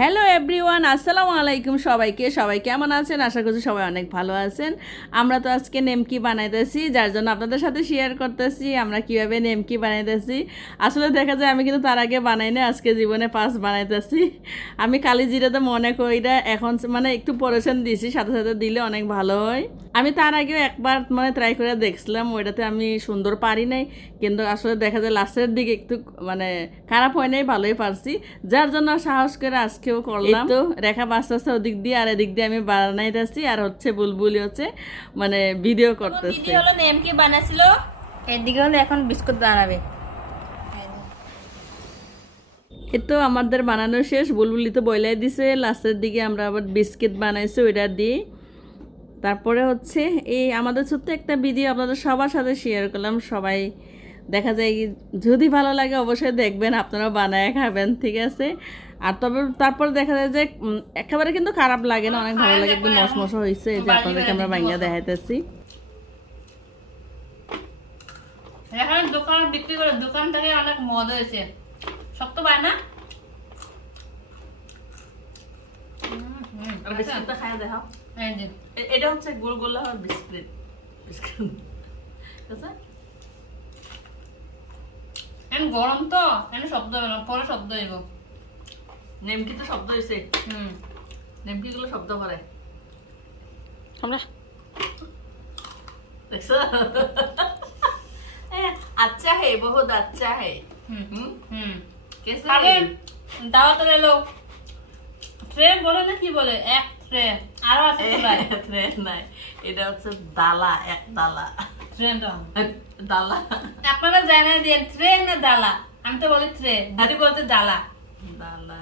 Hello everyone, আসসালামু আলাইকুম। সবাই কেমন আছেন? আশা করছি সবাই অনেক ভালো আছেন। আমরা তো আজকে নেমকি বানাইতেছি, যার জন্য আপনাদের সাথে শেয়ার করতেছি আমরা কিভাবে নেমকি বানাইতেছি। আসলে দেখা যায় আমি কিন্তু তার আগে বানাই না, আজকে জীবনে ফার্স্ট বানাইতেছি। আমি কালি জিরাতে মনে করি না, এখন মানে একটু পরিশ্রম দিয়েছি, সাথে সাথে দিলে অনেক ভালো হয়। আমি তার আগেও একবার মানে ট্রাই করে দেখছিলাম, ওইটাতে আমি সুন্দর পারি নাই, কিন্তু আসলে দেখা যায় লাস্টের দিকে একটু মানে খারাপ হয় নাই, ভালোই পারছি, যার জন্য সাহস করে আজকেও করলাম। তো রেখা আস্তে আস্তে ওদিক দিয়ে আর এদিক দিয়ে আমি বানাইতেছি, আর হচ্ছে বুলবুলি হচ্ছে মানে ভিডিও করতেছে। দিদি হলো নেমকি বানাইছিল, এদিকে হলো এখন বিস্কুট বানাবে। এই তো আমাদের বানানো শেষ, বুলবুলি তো বইলাই দিছে, লাস্টের দিকে আমরা আবার বিস্কিট বানাইছি ওইটা দিয়ে। তারপরে হচ্ছে এই আমাদের ছোট্ট একটা ভিডিও আপনাদের সবার সাথে শেয়ার করলাম। সবাই দেখা যায় যদি ভালো লাগে অবশ্যই দেখবেন, আপনারাও বানায় খাবেন, ঠিক আছে। আর তবে তারপর দেখা যায় যে একেবারে কিন্তু খারাপ লাগে না, অনেক ভালো লাগে, একদম মশমশ হয়েছে, এই যে আপনাদেরকে আমরা ভাঙ্গা দেখাইতেছি। এখন দোকান বিক্রি করে, দোকান থেকে অনেক মদ হয়েছে, শক্ত পায় না। বিস্কুটটা খাইয়া দেখাও। এই যে এটা হচ্ছে গোলগোলা বিস্কুট বিস্কুট, ঠিক আছে। এখন গরম তো, এখন শব্দ হবে না, পরে শব্দ হইব। নেমকি তো শব্দ হয়েছে, নেমকি গুলো শব্দ করে আমরা দেখছো। আচ্ছা হে, বহুত আচ্ছা হে। কেসে আগে দাওয়াতে এলো ট্রে বলে না, কি বলে, এক ট্রে আরো আছে চুলায়। ট্রেন নাই, এটা হচ্ছে দালা, এক দালা ট্রেনটা দালা। আপনারা জানাই দিন ট্রে না ডালা। আমি তো বলি ট্রে, দিদি বলতে ডালা। দালা